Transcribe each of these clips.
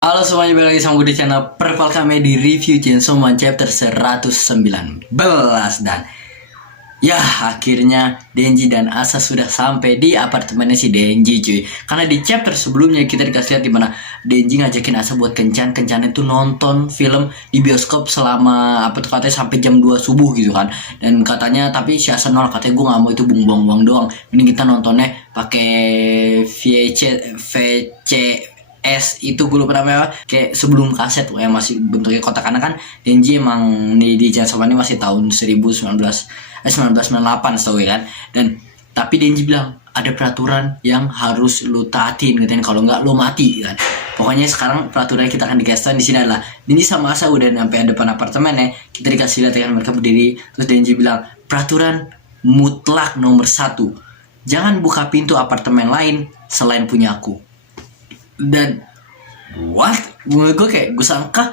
Halo semuanya, balik lagi sama gue di channel Purple Comedy Review Chainsaw Man chapter 119. Dan ya akhirnya Denji dan Asa sudah sampai di apartemennya si Denji, cuy. Karena di chapter sebelumnya kita dikasih lihat dimana Denji ngajakin Asa buat kencan itu nonton film di bioskop selama apa tuh katanya sampai jam 2 subuh gitu kan. Dan katanya tapi si Asa nolak, katanya gue gak mau, itu buang-buang doang, mending kita nontonnya pakai VCS itu, gue lupa namanya apa, kayak sebelum kaset yang masih bentuknya kotak. Karena kan Denji emang di Chainsaw Man ini masih tahun 1998 setahu ya kan. Dan tapi Denji bilang ada peraturan yang harus lu taatin katanya, kalau nggak lu mati kan. Pokoknya sekarang peraturan kita akan dikasih di sini adalah Denji sama Asa udah sampai depan apartemen ya, kita dikasih lihat kan mereka berdiri. Terus Denji bilang peraturan mutlak nomor 1, jangan buka pintu apartemen lain selain punya aku. Dan what, gue kayak gue sangka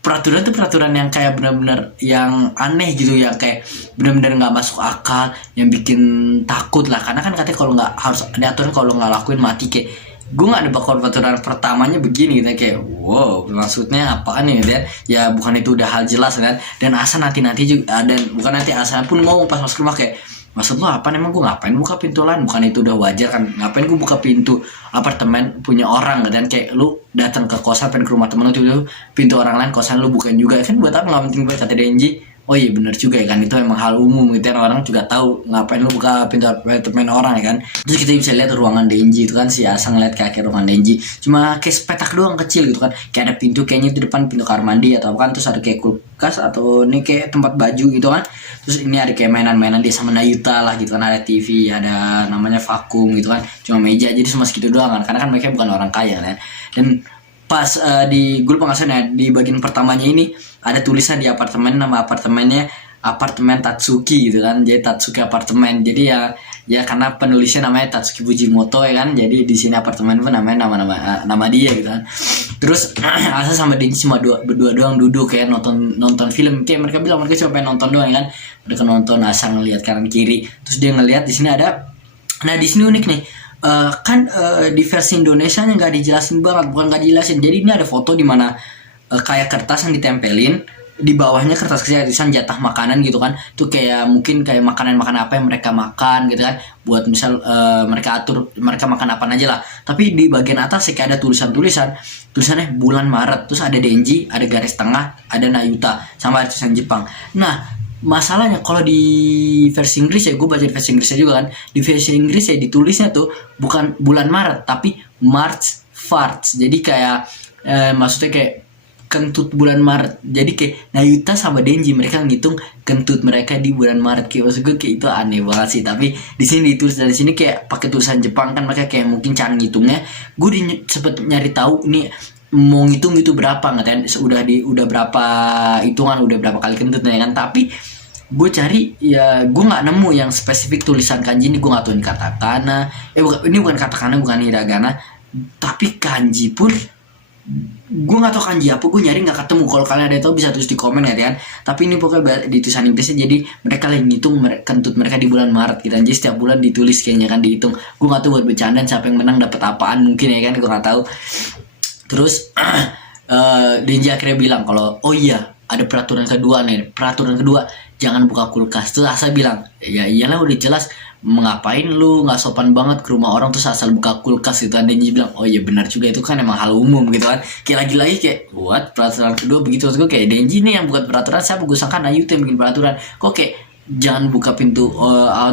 peraturan itu peraturan yang kayak benar-benar yang aneh gitu, yang kayak benar-benar nggak masuk akal, yang bikin takut lah. Karena kan katanya kalau nggak harus diaturin, kalau nggak lakuin mati. Kayak gue nggak ada bakal peraturan pertamanya begini gitu, kayak wow maksudnya apaan ya gitu ya. Bukan itu udah hal jelas kan. Dan Asa nanti juga, dan bukan nanti Asa pun ngomong pas masuk rumah kayak, maksud lo apa, emang gue ngapain buka pintu lain, bukan itu udah wajar kan, ngapain gue buka pintu apartemen punya orang kan. Kayak lu datang ke kosan, pengen ke rumah temen lu tuh pintu orang lain kosan lu bukan juga kan, buat apa, nggak penting banget kata Denji. Oh iya bener juga ya kan, itu emang hal umum gitu kan, orang juga tahu ngapain lu buka pintu apartemen orang ya kan. Terus kita bisa lihat ruangan Denji itu kan, si Asa ngeliat ke akhir ruangan Denji cuma kayak sepetak doang kecil gitu kan, kayak ada pintu kayaknya itu depan pintu kamar mandi atau apa kan. Terus ada kayak kulkas atau ini kayak tempat baju gitu kan. Terus ini ada kayak mainan-mainan dia sama Nayuta lah gitu kan, ada TV, ada namanya vakum gitu kan, cuma meja, jadi cuma segitu doang kan, karena kan mereka bukan orang kaya kan. Dan pas di grup pengasuhannya di bagian pertamanya ini ada tulisan di apartemen, nama apartemennya apartemen Tatsuki gitu kan, jadi Tatsuki apartemen. Jadi ya karena penulisnya namanya Tatsuki Fujimoto ya kan, jadi di sini apartemen pun namanya nama dia gitu kan. Terus Asa sama Denji cuma berdua doang duduk kayak nonton film, kayak mereka bilang mereka cuma pengen nonton doang ya kan. Mereka nonton, Asa ngelihat kanan kiri, terus dia ngelihat di sini ada, nah di sini unik nih. Di versi Indonesia nya nggak dijelasin banget, bukan nggak dijelasin. Jadi ini ada foto di mana kayak kertas yang ditempelin, di bawahnya kertas kecil tulisan jatah makanan gitu kan. Itu kayak mungkin kayak makanan apa yang mereka makan gitu kan, buat misal mereka atur mereka makan apa aja lah. Tapi di bagian atas kayak ada tulisannya bulan Maret, terus ada Denji, ada garis tengah, ada Nayuta, sama ada tulisan Jepang. Nah masalahnya kalau di versi Inggris ya, gue baca di versi Inggrisnya juga kan, di versi Inggris ya ditulisnya tuh bukan bulan Maret tapi March Farts. Jadi kayak maksudnya kayak kentut bulan Maret. Jadi kayak Nayuta sama Denji mereka ngitung kentut mereka di bulan Maret. Kayak maksud gue kayak itu aneh banget sih. Tapi di sini ditulis dari sini kayak pakai tulisan Jepang kan, mereka kayak mungkin cara ngitungnya. Gue sempet nyari tahu nih mau ngitung itu berapa nggak kan, udah berapa hitungan, udah berapa kali kentutnya kan. Tapi gue cari ya gue nggak nemu yang spesifik tulisan kanji ini. Gue nggak tahu ini katakana, ini bukan katakana, bukan hiragana, tapi kanji pun gue nggak tahu kanji apa, gue nyari nggak ketemu. Kalau kalian ada tahu bisa tulis di komen ya kan. Tapi ini pokoknya di tulisan Inggrisnya, jadi mereka lagi ngitung kentut mereka di bulan Maret gitu. Jadi setiap bulan ditulis kayaknya kan, dihitung. Gue nggak tahu buat bercandaan siapa yang menang dapat apaan mungkin ya kan, gue nggak tahu. Terus Denji akhirnya bilang kalau oh iya ada peraturan kedua nih, peraturan kedua jangan buka kulkas. Terus Asa bilang ya iyalah udah jelas, mengapain lu nggak sopan banget ke rumah orang terus asal buka kulkas gitu. Denji bilang oh iya benar juga, itu kan emang hal umum gitu kan. Kayak lagi-lagi kayak buat peraturan kedua begitu. Terus gue kayak Denji nih yang buat peraturan, siapa gue sangka Nayuta yang bikin peraturan. Kok kayak jangan buka pintu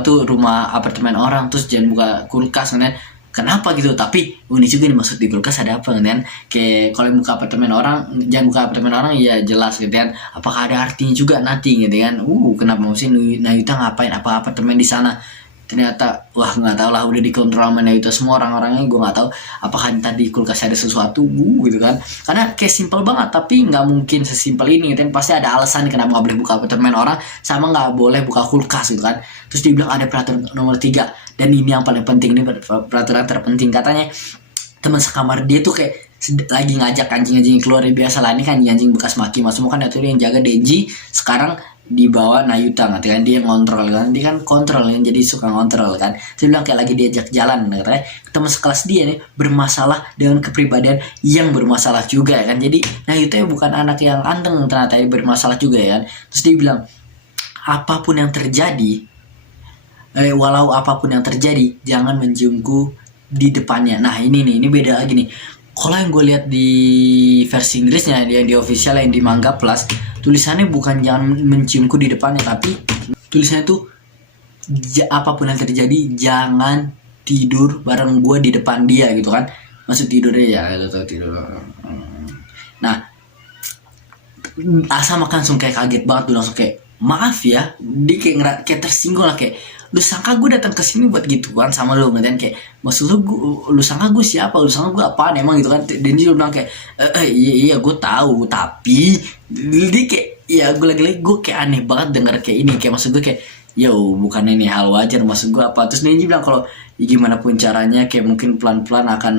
tuh rumah apartemen orang terus jangan buka kulkas kan. Kenapa gitu? Tapi ini juga nih, maksud di kulkas ada apa kan? Kayak kalau buka apartemen orang, jangan buka apartemen orang ya jelas gitu kan. Apakah ada artinya juga nanti gitu kan? Kenapa sih Nayuta ngapain apa apartemen di sana? Ternyata wah nggak tahu lah, udah dikontrol sama Nayuta semua orang-orangnya. Gue nggak tahu apakah tadi kulkas ada sesuatu gitu kan. Karena kayak simpel banget, tapi nggak mungkin sesimpel ini gitu kan. Pasti ada alasan kenapa nggak boleh buka apartemen orang sama nggak boleh buka kulkas gitu kan. Terus dibilang ada peraturan nomor 3, dan ini yang paling penting, ini peraturan terpenting katanya. teman sekamar dia tuh kayak lagi ngajak anjing-anjing keluar. Biasa lah, ini kan anjing bekas maki mas semua kan, itu yang jaga Denji sekarang dibawa Nayuta ngerti kan, dia ngontrol kan, dia kan kontrol kan, jadi suka ngontrol kan. Saya bilang kayak lagi diajak jalan katanya teman sekelas dia nih bermasalah dengan kepribadian yang bermasalah juga ya kan. Jadi Nayuta ya bukan anak yang anteng, ternyata dia bermasalah juga ya kan. Terus dia bilang apapun yang terjadi, walau apapun yang terjadi jangan menciumku di depannya. Nah ini nih, ini beda lagi nih. Kalau yang gue lihat di versi Inggrisnya, yang di official, yang di manga plus, tulisannya bukan jangan menciumku di depannya, tapi tulisannya tuh apapun yang terjadi jangan tidur bareng gue di depan dia gitu kan. Maksud tidurnya ya gitu, tidur. Nah Asa makan langsung kayak kaget banget tuh, langsung kayak maaf ya, dia kayak tersinggung lah, kayak lu sangka gue datang ke sini buat gituan sama lu kan, kayak maksud lu sangka gue siapa, lu sangka gue apaan emang gitu kan. Dan dia bilang kayak iya gue tahu, tapi dia kayak ya gue lagi-lagi gue kayak aneh banget denger kayak ini, kayak maksud gue kayak yo bukan ini hal wajar, maksud gue apa. Terus Denji bilang kalau ya gimana pun caranya kayak mungkin pelan-pelan akan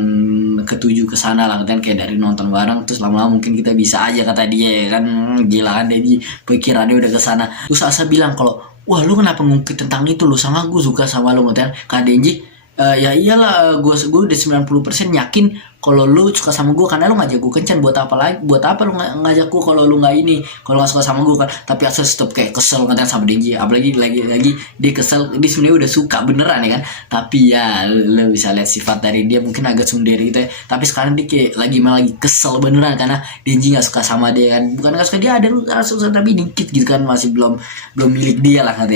ketuju ke sana lah kan, kayak dari nonton bareng terus lama-lama mungkin kita bisa aja kata dia ya kan. Gila kan Denji pikirannya udah ke sana. Terus Asa bilang kalau wah lu kenapa ngungkit tentang itu, lu sama gue suka sama lu kan. Kak Denji ya iyalah, gue udah 90% yakin kalau lu suka sama gue karena lu ngajak gue kencan. Buat apa lagi, buat apa lu ngajak gue kalau lu nggak ini, kalau nggak suka sama gue kan. Tapi Asa stop kayak kesel kan sama Denji, apalagi lagi dia kesel, dia sebenarnya udah suka beneran ya kan. Tapi ya lu bisa lihat sifat dari dia mungkin agak sunderi gitu ya, tapi sekarang dia kayak lagi kesel beneran karena Denji nggak suka sama dia kan. Bukan nggak suka dia, ada suka tapi dikit gitu kan, masih belum milik dia lah kan.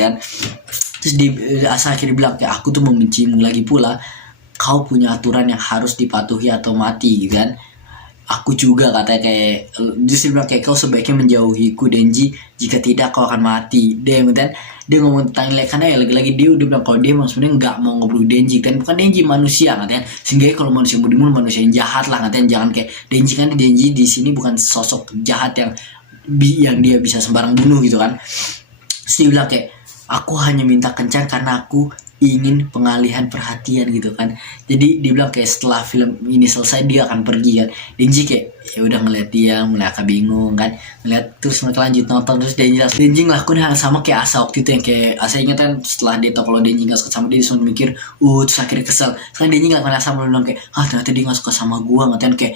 Terus Asa akhirnya bilang kayak aku tuh membencimu, lagi pula kau punya aturan yang harus dipatuhi atau mati gitu kan. Aku juga katanya kayak justru bilang kayak kau sebaiknya menjauhiku Denji, jika tidak kau akan mati. Dia ngomong tentang nilai karena ya lagi-lagi dia udah bilang kalau dia emang sebenarnya nggak mau ngobrol Denji kan, bukan Denji manusia katanya. Sehingga kalau manusia budimun manusia yang jahat lah katanya, jangan kayak Denji kan. Denji di sini bukan sosok jahat yang dia bisa sembarang bunuh gitu kan. Terus dia bilang kayak aku hanya minta kencan karena aku ingin pengalihan perhatian gitu kan. Jadi dia bilang kayak setelah film ini selesai dia akan pergi kan. Denji kayak ya udah ngeliat dia mulai agak bingung kan, ngeliat terus mereka lanjut nonton. Terus Denji ngelakuin hal sama kayak Asa waktu itu, yang kayak Asa ingat kan setelah dia tau kalau Denji nggak suka sama dia langsung mikir terus akhirnya kesel. Sekarang Denji ngelakuin hal sama, bilang kayak ternyata dia nggak suka sama gua ngatain kayak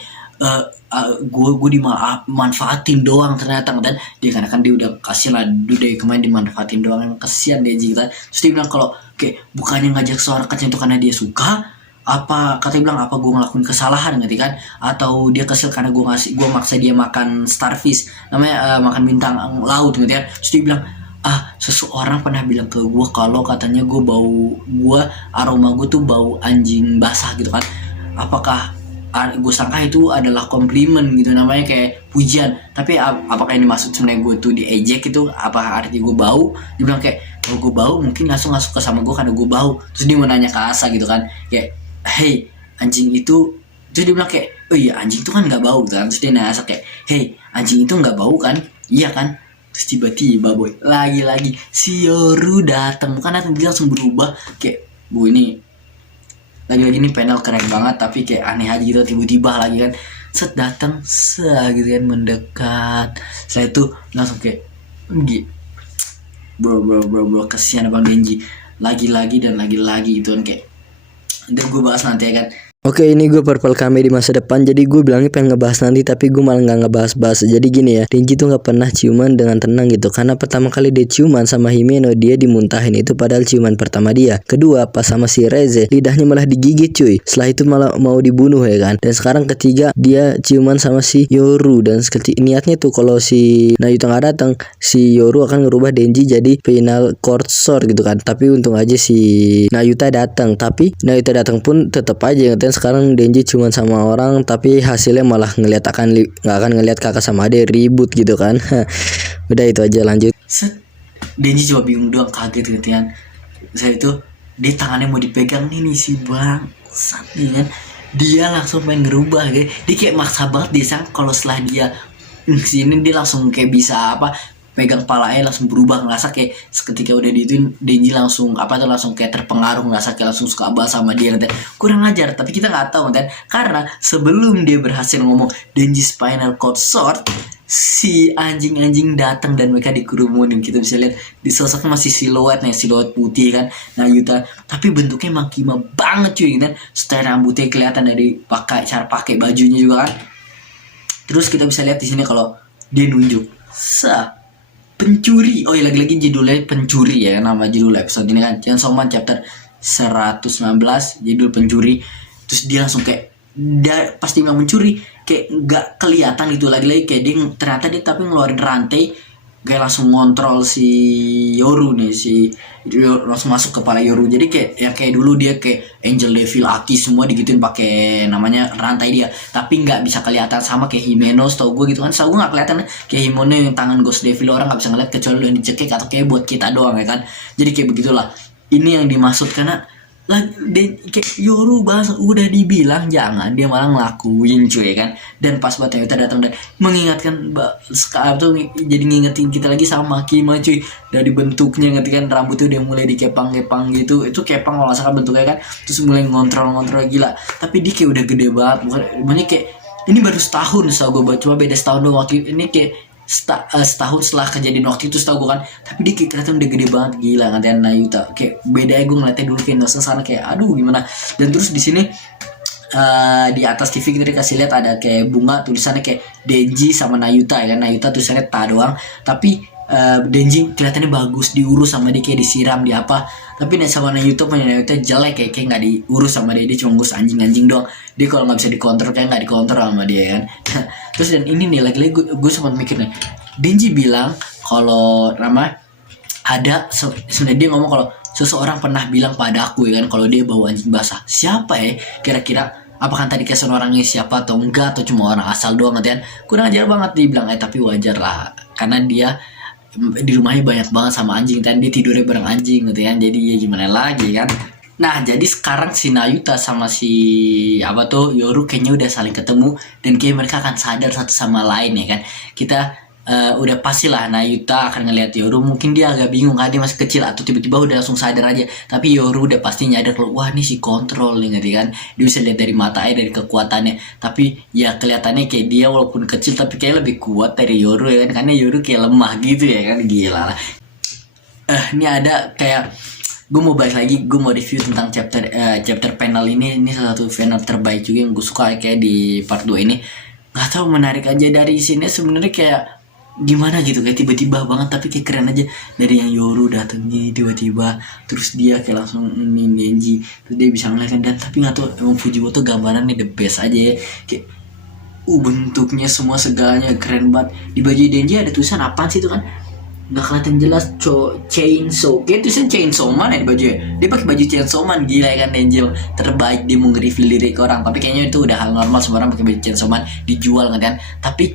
gue dimanfaatin doang ternyata kan. Dia karena kan dia udah kasih lah udah kemarin dimanfaatin doang, emang kasihan dia juga. Terus dia bilang kalau kayak bukannya ngajak seorang kencan itu karena dia suka, apa katanya bilang apa gue ngelakuin kesalahan ngerti kan, atau dia kesel karena gue maksa dia makan starfish namanya, makan bintang laut gitu ya. Terus dia bilang seseorang pernah bilang ke gue kalau katanya aroma gue tuh bau anjing basah gitu kan. Apakah gue sangka itu adalah komplimen gitu, namanya kayak pujian. Tapi apakah ini maksud sebenarnya gue tuh diejek itu, apa arti gue bau? Dia bilang kayak kalau gue bau mungkin langsung gak suka sama gue karena gue bau. Terus dia mau nanya ke Asa gitu kan, kayak hey anjing itu, terus dia bilang kayak oh iya anjing itu kan nggak bau gitu kan. Terus dia nanya Asa kayak hey anjing itu nggak bau kan, iya kan. Terus tiba-tiba boy lagi si Yoru datang, bukan datang, dia langsung berubah kayak bu ini lagi-lagi nih panel keren banget tapi kayak aneh aja gitu. Tiba-tiba lagi kan set datang gitu kan mendekat. Saya itu langsung kayak bro kesian abang Denji lagi-lagi gitu kan, kayak udah gue bahas nanti ya kan. Oke, ini gue purple kami di masa depan. Jadi gue bilangnya pengen ngebahas nanti, tapi gue malah nggak ngebahas-bahas. Jadi gini ya, Denji tuh nggak pernah ciuman dengan tenang gitu. Karena pertama kali dia ciuman sama Himeno, dia dimuntahin itu padahal ciuman pertama dia. Kedua, pas sama si Reze, lidahnya malah digigit cuy. Setelah itu malah mau dibunuh ya kan. Dan sekarang ketiga, dia ciuman sama si Yoru. Dan niatnya tuh kalau si Nayuta nggak datang, si Yoru akan ngerubah Denji jadi final court gitu kan. Tapi untung aja si Nayuta datang. Tapi Nayuta datang pun tetap aja ngetes. Sekarang Denji cuma sama orang, tapi hasilnya malah nggak akan ngelihat kakak sama ade ribut gitu kan. Udah itu aja, lanjut. Denji cuma bingung doang, kaget gitu kan. Saya itu dia tangannya mau dipegang nih si bangsat nih kan. Dia langsung main ngerubah gitu. Dia kayak maksa banget, dia sang kalau setelah dia sini dia langsung kayak bisa pegang palanya langsung berubah, ngerasa kayak seketika udah diituin Denji langsung langsung kayak terpengaruh, ngerasa kayak langsung suka banget sama dia kan. Kurang ajar, tapi kita nggak tahu kan, karena sebelum dia berhasil ngomong Denji Spinal Cord Sword, si anjing-anjing datang dan mereka dikerumunin. Kita bisa lihat di sosoknya masih siluet putih kan Nayuta, tapi bentuknya makima banget cuy kan, style rambutnya kelihatan dari cara pakai bajunya juga kan. Terus kita bisa lihat di sini kalau dia nunjuk pencuri. Oh ya, lagi-lagi judulnya pencuri ya, nama judul episode ini kan, Chainsaw Man chapter 119 judul pencuri. Terus dia langsung kayak pasti bilang mencuri, kayak nggak kelihatan gitu, lagi-lagi kayak dia ternyata dia tapi ngeluarin rantai, kayak langsung ngontrol si Yoru nih, langsung masuk kepala Yoru. Jadi kayak dulu dia kayak Angel, Devil, Aki semua digituin pakai namanya rantai dia, tapi nggak bisa kelihatan sama kayak Himeno, tau gue gitu kan. Tau gue nggak kelihatan kayak Himeno yang tangan Ghost Devil, orang nggak bisa ngeliat kecuali yang dicekik atau kayak buat kita doang ya kan. Jadi kayak begitulah, ini yang dimaksud karena kayak Yoru bahasa udah dibilang jangan, dia malah ngelakuin cuy kan. Dan pas Batayuta datang dan mengingatkan sekarang tuh, jadi ngingetin kita lagi sama Makima cuy, dari bentuknya ngerti kan, rambutnya udah mulai dikepang-kepang gitu, itu kepang kalau nggak salah bentuknya kan. Terus mulai ngontrol gila, tapi dia kayak udah gede banget, bukan kayak ini baru setahun gue cuma beda setahun doang waktu ini, kayak setahun setelah kejadian waktu itu setahu gue kan. Tapi dia kayak kelihatan udah gede banget, gila ngantian Nayuta. Kayak beda ya, gue ngeliatnya dulu kayak nggak sana kayak aduh gimana. Dan terus di sini di atas TV kita dikasih lihat ada kayak bunga, tulisannya kayak Denji sama Nayuta ya kan. Nayuta tulisannya ta doang, tapi Denji kelihatannya bagus, diurus sama dia, kayak disiram di apa. Tapi sama Nayuta jelek, kayak nggak diurus sama dia cuma ngurus anjing doang. Dia kalau nggak bisa dikontrol kayak nggak dikontrol sama dia kan. Terus dan ini nih lagi-lagi gue sempat mikir nih, Denji bilang kalau ada sebenarnya dia ngomong kalau seseorang pernah bilang pada aku ya kan, kalau dia bawa anjing basah. Siapa ya kira-kira? Apakah tadi kesan orangnya siapa atau enggak, atau cuma orang asal doang kan? Kurang ajar banget dibilang, tapi wajar lah karena dia di rumahnya banyak banget sama anjing dan dia tidurnya bareng anjing gitu kan. Jadi ya gimana lagi kan. Nah, jadi sekarang si Nayuta sama si Yoru kayaknya udah saling ketemu dan kayak mereka akan sadar satu sama lain ya kan. Kita udah pastilah Nayuta akan ngelihat Yoru, mungkin dia agak bingung kan, dia masih kecil atau tiba-tiba udah langsung sadar aja. Tapi Yoru udah pasti nyadar kalau wah ini si kontrol nih ngerti kan. Dia bisa lihat dari matanya, dari kekuatannya. Tapi ya kelihatannya kayak dia walaupun kecil tapi kayak lebih kuat dari Yoru ya kan, karena Yoru kayak lemah gitu ya kan, gila lah. Ini ada kayak gue mau balik lagi, gue mau review tentang chapter panel ini salah satu panel terbaik juga yang gue suka kayak di part 2 ini. Nggak tahu, menarik aja dari sini sebenarnya, kayak gimana gitu, kayak tiba-tiba banget tapi kayak keren aja. Dari yang Yoru datengnya tiba-tiba, terus dia kayak langsung Denji, terus dia bisa ngeliatin, dan tapi nggak tahu emang Fujiwara gambarannya the best aja ya, kayak bentuknya semua segalanya keren banget. Di baju Denji ada tulisan apaan sih itu kan, nggak kelihatan jelas. Chainsaw, kayak tulisan Chainsaw Man ya di baju. Dia pakai baju Chainsaw Man, gila ya kan. Angel terbaik, dia mau nge-reveal diri ke orang, tapi kayaknya itu udah hal normal, semua orang pakai baju Chainsaw Man dijual kan. Tapi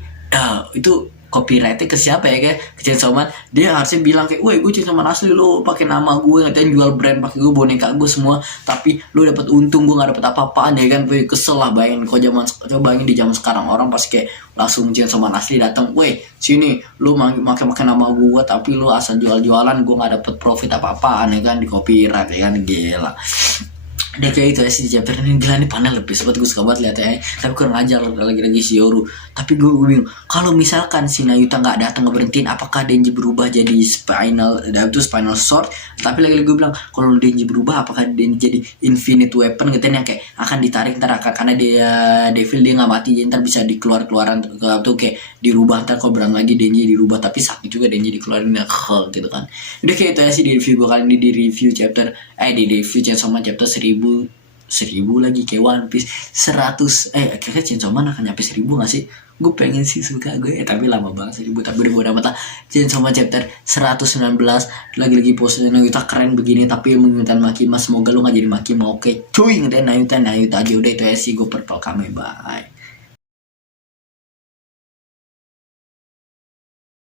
itu copyrightnya ke siapa ya, kayak ke Chainsaw Man. Dia harusnya bilang kayak, woi gue Chainsaw Man asli, lo pakai nama gue, ngatain jual brand, pakai gue boneka gue semua, tapi lo dapat untung, gue nggak dapat apa-apaan ya kan. Kesel lah, bayangin coba bayangin di zaman sekarang orang pas kayak langsung Chainsaw Man asli datang, woi sini lo pakai nama gue, tapi lo asal jual-jualan, gue nggak dapet profit apa-apaan ya kan, di copyright ya kan, gila. Dia kayak itu ya si chapter ini, gila nih panel lebih sobat, gue suka banget liatnya. Tapi kurang ajar lagi si Yoru. Tapi gue bingung, kalau misalkan si Nayuta nggak datang ngeberhentiin, apakah Denji berubah jadi spinal sword? Tapi lagi gue bilang, kalau Denji berubah, apakah Denji jadi infinite weapon gitu yang kayak akan ditarik ntar karena dia devil, dia nggak mati, jadi ntar bisa dikeluaran tuh kayak dirubah, ntar kalau berang lagi Denji dirubah, tapi sakit juga Denji dikeluarin gitu kan. Udah kayak itu ya sih di review gue kali ini, di review chapter di review Chainsaw Man chapter 1000 lagi kayak One Piece 100 akhirnya Chainsaw Man akan nyampe 1000 gak sih? Gue pengen sih, suka gue tapi lama banget 1000, tapi udah bodo amat lah. Chainsaw Man chapter 119 lagi posenya Nayuta keren begini, tapi mengingatkan Makima, semoga lu gak jadi Makima. Oke cuy, Nayuta aja udah itu ya sih. Gue Purple Kame, bye.